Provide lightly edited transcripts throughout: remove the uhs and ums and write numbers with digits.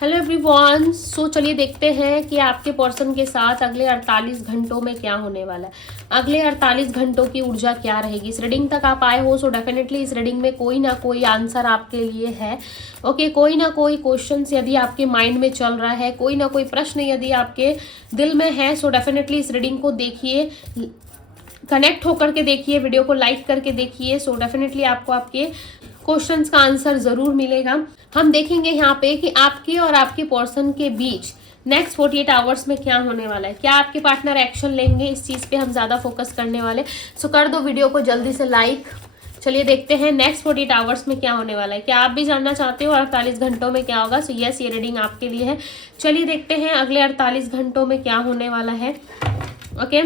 Hello everyone. चलिए देखते हैं कि आपके पर्सन के साथ अगले 48 घंटों में क्या होने वाला है। अगले 48 घंटों की ऊर्जा क्या रहेगी। इस रीडिंग तक आप आए हो डेफिनेटली इस रीडिंग में कोई ना कोई आंसर आपके लिए है। ओके, कोई ना कोई क्वेश्चन यदि आपके माइंड में चल रहा है, कोई ना कोई प्रश्न यदि आपके दिल में है, डेफिनेटली इस रीडिंग को देखिए, कनेक्ट होकर के देखिए, वीडियो को लाइक करके देखिए। डेफिनेटली आपको आपके क्वेश्चंस का आंसर जरूर मिलेगा। हम देखेंगे यहाँ पे कि आपके और आपके पर्सन के बीच नेक्स्ट 48 आवर्स में क्या होने वाला है। क्या आपके पार्टनर एक्शन लेंगे, इस चीज पे हम ज्यादा फोकस करने वाले। कर दो वीडियो को जल्दी से लाइक। चलिए देखते हैं नेक्स्ट 48 आवर्स में क्या होने वाला है। क्या आप भी जानना चाहते हो 48 घंटों में क्या होगा। यस, ये रीडिंग आपके लिए है। चलिए देखते हैं अगले 48 घंटों में क्या होने वाला है। ओके,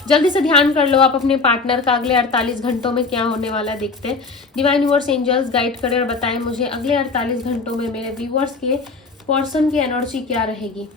जल्दी से ध्यान कर लो आप अपने पार्टनर का, अगले 48 घंटों में क्या होने वाला है। देखते हैं डिवाइन यूनिवर्स एंजल्स गाइड करें और बताएं मुझे अगले 48 घंटों में मेरे व्यूअर्स के पर्सन की एनर्जी क्या रहेगी।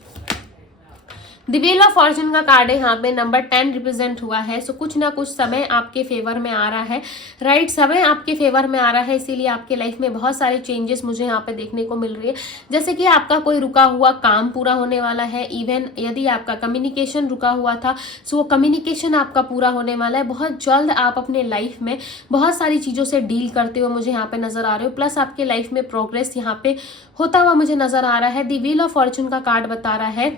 द व्हील ऑफ फॉर्चून का कार्ड है यहाँ पे, नंबर 10 रिप्रेजेंट हुआ है। कुछ ना कुछ समय आपके फेवर में आ रहा है। राइट, समय आपके फेवर में आ रहा है, इसीलिए आपके लाइफ में बहुत सारे चेंजेस मुझे यहाँ पे देखने को मिल रही है। जैसे कि आपका कोई रुका हुआ काम पूरा होने वाला है। इवन यदि आपका कम्युनिकेशन रुका हुआ था, वो कम्युनिकेशन आपका पूरा होने वाला है। बहुत जल्द आप अपने लाइफ में बहुत सारी चीज़ों से डील करते हुए मुझे यहाँ पे नजर आ रहे हो। प्लस आपके लाइफ में प्रोग्रेस यहाँ पे होता हुआ मुझे नजर आ रहा है। द व्हील ऑफ फॉर्चून का कार्ड बता रहा है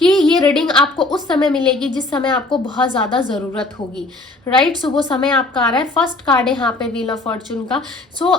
कि ये रीडिंग आपको उस समय मिलेगी जिस समय आपको बहुत ज़्यादा ज़रूरत होगी। राइट, वो समय आपका आ रहा है। फर्स्ट कार्ड है यहाँ पे व्हील ऑफ फॉर्चून का।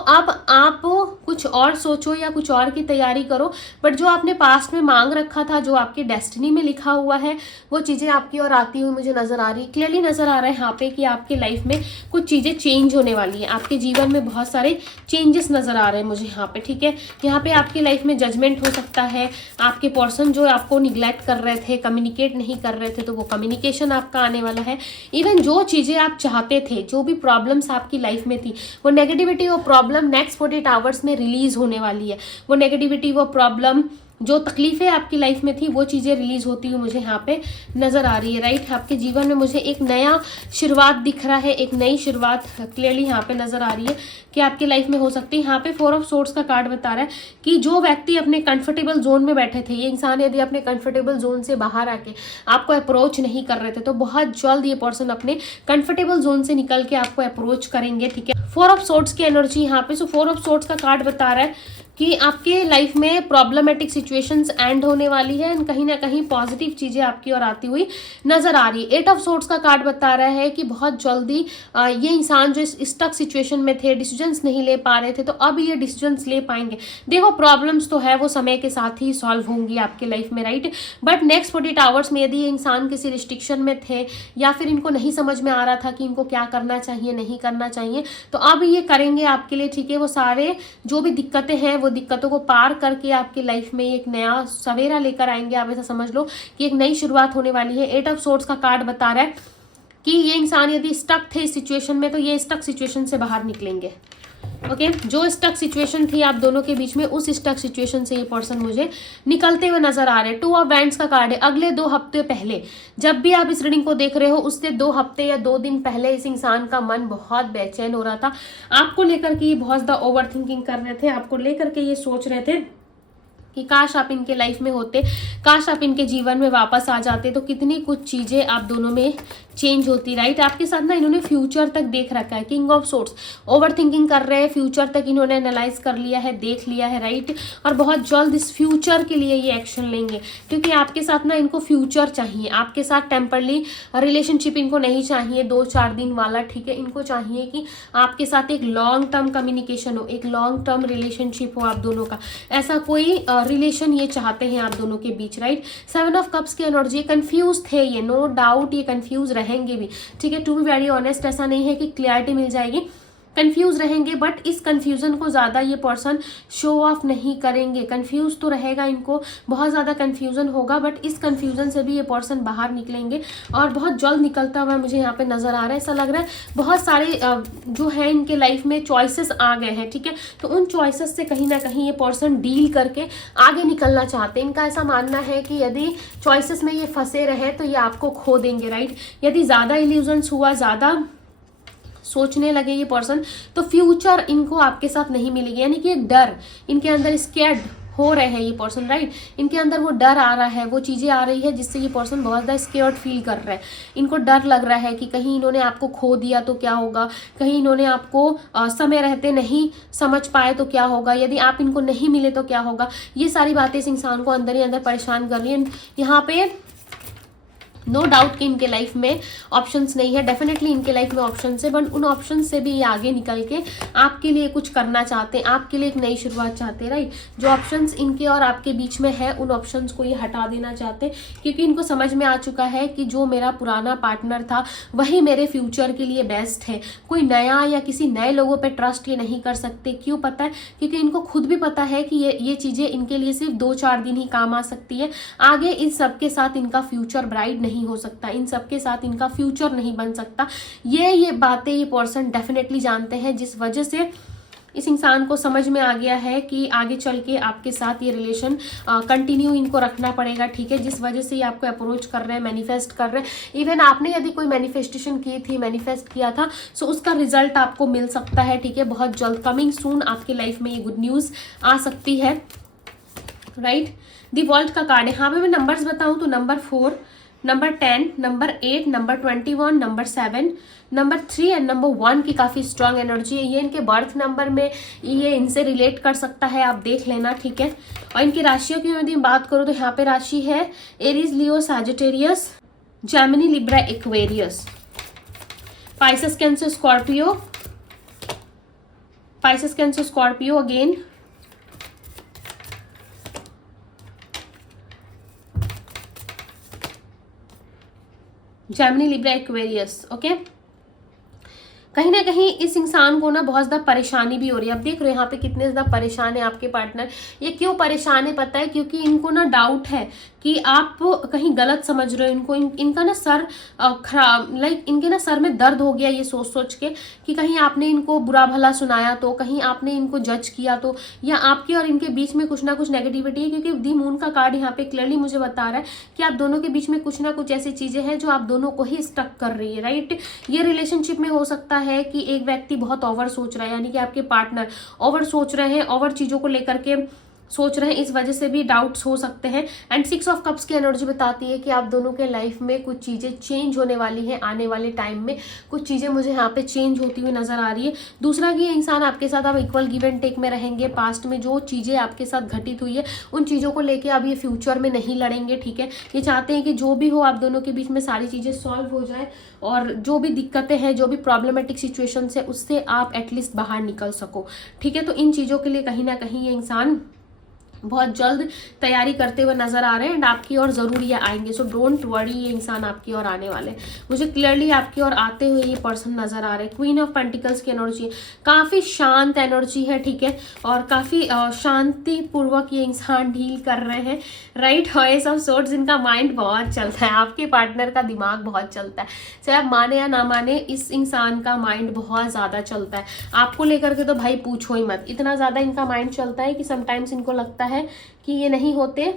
अब आप कुछ और सोचो या कुछ और की तैयारी करो, बट जो आपने पास्ट में मांग रखा था, जो आपकी डेस्टिनी में लिखा हुआ है, वो चीज़ें आपकी ओर आती हुई मुझे नज़र आ रही। क्लियरली नज़र आ रहा है यहाँ पे कि आपकी लाइफ में कुछ चीज़ें चेंज होने वाली है। आपके जीवन में बहुत सारे चेंजेस नज़र आ रहे हैं मुझे यहाँ पे। ठीक है, यहाँ पे आपकी लाइफ में जजमेंट हो सकता है। आपके पर्सन जो आपको निग्लेक्ट कर रहे थे, कम्युनिकेट नहीं कर रहे थे, तो वो कम्युनिकेशन आपका आने वाला है। इवन जो चीजें आप चाहते थे, जो भी प्रॉब्लम्स आपकी लाइफ में थी, वो नेगेटिविटी, वो प्रॉब्लम नेक्स्ट 48 आवर्स में रिलीज होने वाली है। वो नेगेटिविटी, वो प्रॉब्लम, जो तकलीफें आपकी लाइफ में थी, वो चीज़ें रिलीज होती हुई मुझे यहाँ पे नजर आ रही है। राइट, आपके जीवन में मुझे एक नया शुरुआत दिख रहा है, एक नई शुरुआत क्लियरली यहाँ पे नजर आ रही है कि आपकी लाइफ में हो सकती है। यहाँ पे 4 ऑफ सोर्ड्स का कार्ड बता रहा है कि जो व्यक्ति अपने कंफर्टेबल जोन में बैठे थे, ये इंसान यदि अपने कंफर्टेबल जोन से बाहर आके आपको अप्रोच नहीं कर रहे थे, तो बहुत जल्द ये पर्सन अपने कंफर्टेबल जोन से निकल के आपको अप्रोच करेंगे। ठीक है, 4 ऑफ सोर्ड्स की एनर्जी यहाँ पे। 4 ऑफ सोर्ड्स का कार्ड बता रहा है कि आपके लाइफ में प्रॉब्लमेटिक सिचुएशंस एंड होने वाली है, कहीं ना कहीं पॉजिटिव चीजें आपकी ओर आती हुई नजर आ रही है। 8 ऑफ सोर्ड्स का कार्ड बता रहा है कि बहुत जल्दी ये इंसान जो स्टक सिचुएशन में थे, डिसीजंस नहीं ले पा रहे थे, तो अब ये डिसीजंस ले पाएंगे। देखो, प्रॉब्लम्स तो है, वो समय के साथ ही सॉल्व होंगी आपके लाइफ में। राइट, बट नेक्स्ट 48 आवर्स में यदि ये इंसान किसी रिस्ट्रिक्शन में थे या फिर इनको नहीं समझ में आ रहा था कि इनको क्या करना चाहिए, नहीं करना चाहिए, तो अब ये करेंगे आपके लिए। ठीक है, वो सारे जो भी दिक्कतें हैं, दिक्कतों को पार करके आपकी लाइफ में एक नया सवेरा लेकर आएंगे। आप ऐसा समझ लो कि एक नई शुरुआत होने वाली है। 8 ऑफ सोर्ड्स का कार्ड बता रहा है कि ये इंसान यदि स्टक थे इस सिचुएशन में, तो ये स्टक सिचुएशन से बाहर निकलेंगे। ओके, जो स्टक सिचुएशन थी आप दोनों के बीच में, उस स्टक सिचुएशन से ये पर्सन मुझे निकलते हुए नजर आ रहे हैं। 2 ऑफ वैंड्स का कार्ड है। अगले 2 हफ्ते पहले, जब भी आप इस रीडिंग को देख रहे हो, उससे 2 हफ्ते या 2 दिन पहले इस इंसान का मन बहुत बेचैन हो रहा था। आपको लेकर के ये बहुत ज्यादा ओवर थिंकिंग कर रहे थे, आपको लेकर के ये सोच रहे थे कि काश आप इनके लाइफ में होते, काश आप इनके जीवन में वापस आ जाते, तो कितनी कुछ चीजें आप दोनों में चेंज होती। राइट, आपके साथ ना इन्होंने फ्यूचर तक देख रखा है। King of swords, over thinking कर रहे हैं, फ्यूचर तक इन्होंने एनालाइज कर लिया है, देख लिया है। राइट, और बहुत जल्द इस फ्यूचर के लिए ये एक्शन लेंगे, क्योंकि आपके साथ ना इनको फ्यूचर चाहिए। आपके साथ टेम्परली रिलेशनशिप इनको नहीं चाहिए 2-4 दिन वाला। ठीक है, इनको चाहिए कि आपके साथ एक लॉन्ग टर्म कम्युनिकेशन हो, एक लॉन्ग टर्म रिलेशनशिप हो आप दोनों का। ऐसा कोई रिलेशन ये चाहते हैं आप दोनों के बीच। राइट, 7 ऑफ कप्स की एनर्जी। कंफ्यूज थे ये, नो डाउट ये कंफ्यूज रहेंगे भी। ठीक है, टू बी वेरी ऑनेस्ट, ऐसा नहीं है कि क्लियरिटी मिल जाएगी, कंफ्यूज रहेंगे, बट इस कंफ्यूजन को ज्यादा ये पर्सन शो ऑफ नहीं करेंगे। कंफ्यूज तो रहेगा, इनको बहुत ज्यादा कंफ्यूजन होगा, बट इस कंफ्यूजन से भी ये पर्सन बाहर निकलेंगे और बहुत जल्द निकलता हुआ मुझे यहाँ पे नजर आ रहा है। ऐसा लग रहा है बहुत सारे जो है इनके लाइफ में चॉइसेस आ गए हैं। ठीक है, तो उन चॉइसेस से कहीं ना कहीं ये पर्सन डील करके आगे निकलना चाहते हैं। इनका ऐसा मानना है कि यदि चॉइसेस में ये फंसे रहे तो ये आपको खो देंगे। राइट, यदि ज्यादा इल्यूजन्स हुआ, ज्यादा सोचने लगे ये पर्सन, तो फ्यूचर इनको आपके साथ नहीं मिलेगी। यानी कि एक डर इनके अंदर, स्कैर्ड हो रहे हैं ये पर्सन, राइट। इनके अंदर वो डर आ रहा है, वो चीज़ें आ रही है जिससे ये पर्सन बहुत ज़्यादा स्केयर्ड फील कर रहा है। इनको डर लग रहा है कि कहीं इन्होंने आपको खो दिया तो क्या होगा, कहीं इन्होंने आपको समय रहते नहीं समझ पाए तो क्या होगा, यदि आप इनको नहीं मिले तो क्या होगा। ये सारी बातें इस इंसान को अंदर ही अंदर परेशान कर रही है। यहाँ पे नो डाउट कि इनके लाइफ में ऑप्शंस नहीं है, डेफिनेटली इनके लाइफ में ऑप्शंस है, बट उन ऑप्शंस से भी ये आगे निकल के आपके लिए कुछ करना चाहते हैं, आपके लिए एक नई शुरुआत चाहते हैं, राइट। जो ऑप्शंस इनके और आपके बीच में है उन ऑप्शंस को ये हटा देना चाहते हैं, क्योंकि इनको समझ में आ चुका है कि जो मेरा पुराना पार्टनर था वही मेरे फ्यूचर के लिए बेस्ट है। कोई नया या किसी नए लोगों पर ट्रस्ट ये नहीं कर सकते। क्यों पता है? क्योंकि इनको खुद भी पता है कि ये चीज़ें इनके लिए सिर्फ 2-4 दिन ही काम आ सकती है। आगे इन सबके साथ इनका फ्यूचर ब्राइट नहीं हो सकता, इन सबके साथ इनका फ्यूचर नहीं बन सकता। ये बातें ये पर्सन डेफिनेटली जानते हैं, जिस वजह से इस इंसान को समझ में आ गया है कि आगे चल के आपके साथ ये रिलेशन कंटिन्यू इनको रखना पड़ेगा, ठीक है। जिस वजह से ये आपको अप्रोच कर रहे हैं, मैनिफेस्ट कर रहे हैं। इवन आपने यदि कोई मैनिफेस्टेशन की थी, मैनिफेस्ट किया था, सो उसका रिजल्ट आपको मिल सकता है, ठीक है। बहुत जल्द, कमिंग सून आपके लाइफ में ये गुड न्यूज़ आ सकती है, राइट। दी वर्ल्ड का कार्ड है। यहाँ पे मैं नंबर्स बताऊँ तो number 4, number 10, number 8, number 21, number 7, number 3 and number 1 की काफ़ी स्ट्रांग एनर्जी है। ये इनके बर्थ नंबर में ये इनसे रिलेट कर सकता है, आप देख लेना, ठीक है। और इनकी राशियों की यदि बात करूँ तो यहाँ पे राशि है Aries, Leo, Sagittarius, Gemini, Libra, Aquarius, Pisces, Cancer, Scorpio, Pisces, Cancer, Scorpio again, Gemini, Libra, Aquarius, okay. कहीं ना कहीं इस इंसान को ना बहुत ज़्यादा परेशानी भी हो रही है। आप देख रहे हो यहाँ पे कितने ज़्यादा परेशान है आपके पार्टनर। ये क्यों परेशान है पता है? क्योंकि इनको ना डाउट है कि आप कहीं गलत समझ रहे हो इनको। इनका ना सर खराब, लाइक इनके ना सर में दर्द हो गया ये सोच सोच के कि कहीं आपने इनको बुरा भला सुनाया तो, कहीं आपने इनको जज किया तो, या आपके और इनके बीच में कुछ ना कुछ नेगेटिविटी है। क्योंकि दी मून का कार्ड यहाँ पे क्लियरली मुझे बता रहा है कि आप दोनों के बीच में कुछ ना कुछ ऐसी चीज़ें हैं जो आप दोनों को ही स्टक कर रही है, राइट। ये रिलेशनशिप में हो सकता है कि एक व्यक्ति बहुत ओवर सोच रहा है, यानी कि आपके पार्टनर ओवर सोच रहे हैं, ओवर चीज़ों को लेकर के सोच रहे हैं, इस वजह से भी डाउट्स हो सकते हैं। एंड 6 ऑफ कप्स की एनर्जी बताती है कि आप दोनों के लाइफ में कुछ चीज़ें चेंज होने वाली हैं। आने वाले टाइम में कुछ चीज़ें मुझे यहाँ पे चेंज होती हुई नजर आ रही है। दूसरा कि ये इंसान आपके साथ अब इक्वल गिव एंड टेक में रहेंगे। पास्ट में जो चीज़ें आपके साथ घटित हुई है उन चीज़ों को लेकर अब ये फ्यूचर में नहीं लड़ेंगे, ठीक है। ये चाहते हैं कि जो भी हो आप दोनों के बीच में सारी चीज़ें सॉल्व हो जाए और जो भी दिक्कतें हैं, जो भी प्रॉब्लमेटिक सिचुएशन है उससे आप एटलीस्ट बाहर निकल सको, ठीक है। तो इन चीज़ों के लिए कहीं ना कहीं ये इंसान बहुत जल्द तैयारी करते हुए नजर आ रहे हैं एंड आपकी ओर जरूर ये आएंगे। सो डोंट वरी, ये इंसान आपकी ओर आने वाले। मुझे क्लियरली आपकी ओर आते हुए ये पर्सन नजर आ रहे हैं। क्वीन ऑफ पेंटिकल्स की एनर्जी, काफ़ी शांत एनर्जी है, ठीक है। और काफ़ी शांति पूर्वक ये इंसान डील कर रहे हैं, राइट। और ये सब सोर्ट्स, इनका माइंड बहुत चलता है, आपके पार्टनर का दिमाग बहुत चलता है। चाहे आप माने या ना माने, इस इंसान का माइंड बहुत ज़्यादा चलता है आपको लेकर के, तो भाई पूछो ही मत। इतना ज़्यादा इनका माइंड चलता है कि समटाइम्स इनको लगता है कि ये नहीं होते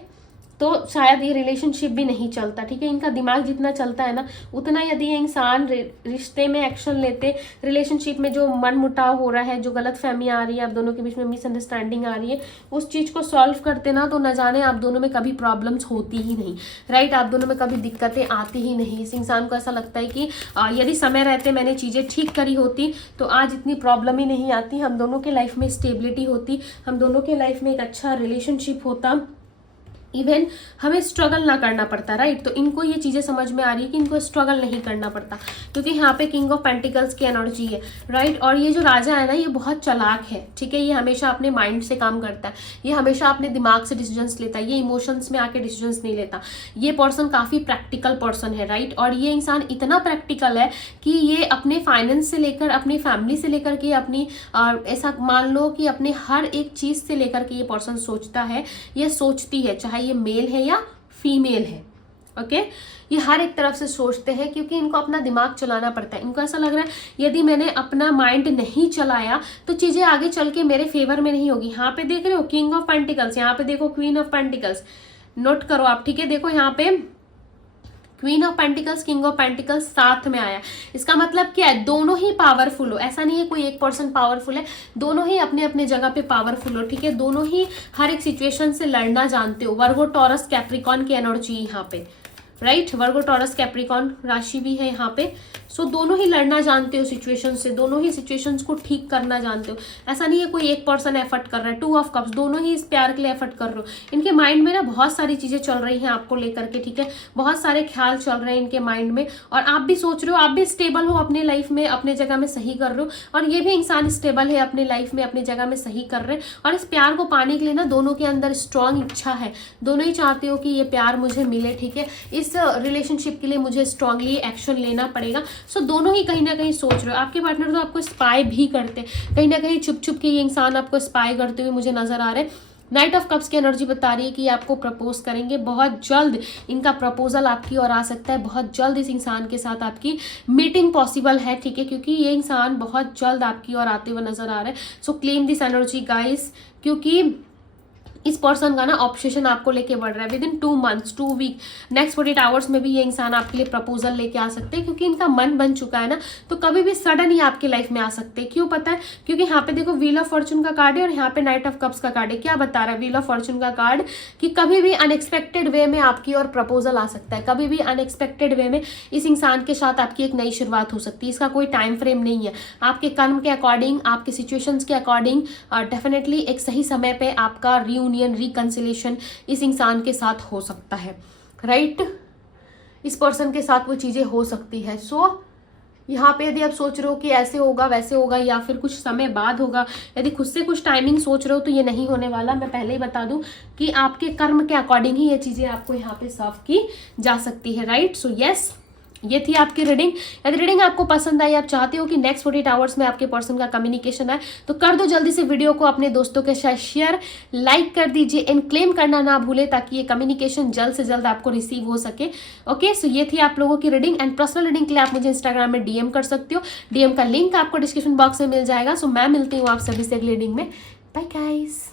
तो शायद ये रिलेशनशिप भी नहीं चलता, ठीक है। इनका दिमाग जितना चलता है ना, उतना यदि ये इंसान रिश्ते में एक्शन लेते, रिलेशनशिप में जो मन मुटाव हो रहा है, जो गलत फहमी आ रही है, आप दोनों के बीच में मिसअंडरस्टैंडिंग आ रही है, उस चीज़ को सॉल्व करते ना, तो न जाने आप दोनों में कभी प्रॉब्लम्स होती ही नहीं, राइट। आप दोनों में कभी दिक्कतें आती ही नहीं। इस इंसान को ऐसा लगता है कि यदि समय रहते मैंने चीज़ें ठीक करी होती तो आज इतनी प्रॉब्लम ही नहीं आती, हम दोनों के लाइफ में स्टेबिलिटी होती, हम दोनों के लाइफ में एक अच्छा रिलेशनशिप होता, इवन हमें स्ट्रगल ना करना पड़ता, राइट। तो इनको ये चीज़ें समझ में आ रही है कि इनको स्ट्रगल नहीं करना पड़ता, क्योंकि यहाँ पे किंग ऑफ पेंटिकल्स की एनर्जी है, राइट। और ये जो राजा है ना, ये बहुत चालाक है, ठीक है। ये हमेशा अपने माइंड से काम करता है, ये हमेशा अपने दिमाग से डिसीजंस लेता है, ये इमोशंस में आके डिसीजंस नहीं लेता। ये पर्सन काफ़ी प्रैक्टिकल पर्सन है, राइट। और ये इंसान इतना प्रैक्टिकल है कि ये अपने फाइनेंस से लेकर, अपनी फैमिली से लेकर के, अपनी ऐसा मान लो कि अपने हर एक चीज़ से लेकर के ये पर्सन सोचता है, ये सोचती है, चाहे ये मेल है या फीमेल है, ओके। ये हर एक तरफ से सोचते हैं, क्योंकि इनको अपना दिमाग चलाना पड़ता है। इनको ऐसा लग रहा है यदि मैंने अपना माइंड नहीं चलाया तो चीजें आगे चल के मेरे फेवर में नहीं होगी। यहाँ पे देख रहे हो किंग ऑफ पेंटिकल्स, यहाँ पे देखो क्वीन ऑफ पेंटिकल्स, नोट करो आप, ठीक है। देखो यहाँ पे queen of pentacles, king of pentacles साथ में आया। इसका मतलब क्या है, दोनों ही पावरफुल हो, ऐसा नहीं है कोई एक पर्सन पावरफुल है, दोनों ही अपने अपने जगह पे पावरफुल हो, ठीक है। दोनों ही हर एक सिचुएशन से लड़ना जानते हो। वर्गो टॉरस कैप्रिकॉन की एनर्जी यहाँ पे, राइट। वर्गो टॉरस कैप्रिकॉन राशि भी है यहाँ पे। सो दोनों ही लड़ना जानते हो सिचुएशन से, दोनों ही सिचुएशंस को ठीक करना जानते हो। ऐसा नहीं है कोई एक पर्सन एफर्ट कर रहा है। टू ऑफ कप्स, दोनों ही इस प्यार के लिए एफर्ट कर रहे हो। इनके माइंड में ना बहुत सारी चीजें चल रही हैं आपको लेकर के, ठीक है। बहुत सारे ख्याल चल रहे हैं इनके माइंड में, और आप भी सोच रहे हो, आप भी स्टेबल हो अपने लाइफ में, अपने जगह में सही कर रहे हो, और ये भी इंसान स्टेबल है अपने लाइफ में, अपनी जगह में सही कर रहे हैं। और इस प्यार को पाने के लिए ना दोनों के अंदर स्ट्रांग इच्छा है, दोनों ही चाहते हो कि ये प्यार मुझे मिले, ठीक है। इस रिलेशनशिप के लिए मुझे स्ट्रांगली एक्शन लेना पड़ेगा। सो दोनों ही कहीं ना कहीं सोच रहे हो। आपके पार्टनर तो आपको स्पाई भी करते, कहीं ना कहीं छुप छुप के ये इंसान आपको स्पाई करते हुए मुझे नजर आ रहे हैं। नाइट ऑफ कप्स की एनर्जी बता रही है कि आपको प्रपोज करेंगे, बहुत जल्द इनका प्रपोजल आपकी ओर आ सकता है, बहुत जल्द इस इंसान के साथ आपकी मीटिंग पॉसिबल है, ठीक है, क्योंकि ये इंसान बहुत जल्द आपकी ओर आते हुए नजर आ रहा है। सो क्लेम दिस एनर्जी गाइस, क्योंकि इस पर्सन का ना ऑब्सेशन आपको लेके बढ़ रहा है। Within 2 months 2 week next 48 hours में भी ये इंसान आपके लिए प्रपोजल लेके आ सकते हैं, क्योंकि इनका मन बन चुका है ना। तो कभी भी सडन ही आपकी लाइफ में आ सकते हैं। क्यों पता है, क्योंकि यहाँ पे देखो व्हील ऑफ फॉर्चून का कार्ड है और यहाँ पे नाइट ऑफ कप्स का कार्ड है। क्या बता रहा है व्हील ऑफ फॉर्चून का कार्ड, कि कभी भी अनएक्सपेक्टेड वे में आपकी ओर प्रपोजल आ सकता है, कभी भी अनएक्सपेक्टेड वे में इस इंसान के साथ आपकी एक नई शुरुआत हो सकती है। इसका कोई टाइम फ्रेम नहीं है, आपके कर्म के अकॉर्डिंग, आपके सिचुएशंस के अकॉर्डिंग डेफिनेटली एक सही समय पे आपका रियूनियन, रिकंसिलिएशन इस इंसान के साथ हो सकता है, राइट। इस पर्सन के साथ वो चीजें हो सकती है। सो यहाँ पे यदि आप सोच रहे हो कि ऐसे होगा वैसे होगा या फिर कुछ समय बाद होगा, यदि खुद से कुछ टाइमिंग सोच रहे हो तो ये नहीं होने वाला। मैं पहले ही बता दूं कि आपके कर्म के अकॉर्डिंग ही ये चीजें आपको यहाँ पे सर्व की जा सकती है, राइट। सो यस, ये थी आपकी रीडिंग। यदि रीडिंग आपको पसंद आई, आप चाहते हो कि नेक्स्ट 48 आवर्स में आपके पर्सन का कम्युनिकेशन आए, तो कर दो जल्दी से वीडियो को अपने दोस्तों के साथ शेयर, लाइक कर दीजिए, एंड क्लेम करना ना भूले ताकि ये कम्युनिकेशन जल्द से जल्द आपको रिसीव हो सके। ओके, सो ये थी आप लोगों की रीडिंग। एंड पर्सनल रीडिंग के लिए आप मुझे इंस्टाग्राम में DM कर सकते हो, DM का लिंक आपको डिस्क्रिप्शन बॉक्स में मिल जाएगा। सो मैं मिलती हूँ आप सभी से अगली रीडिंग में। Bye guys.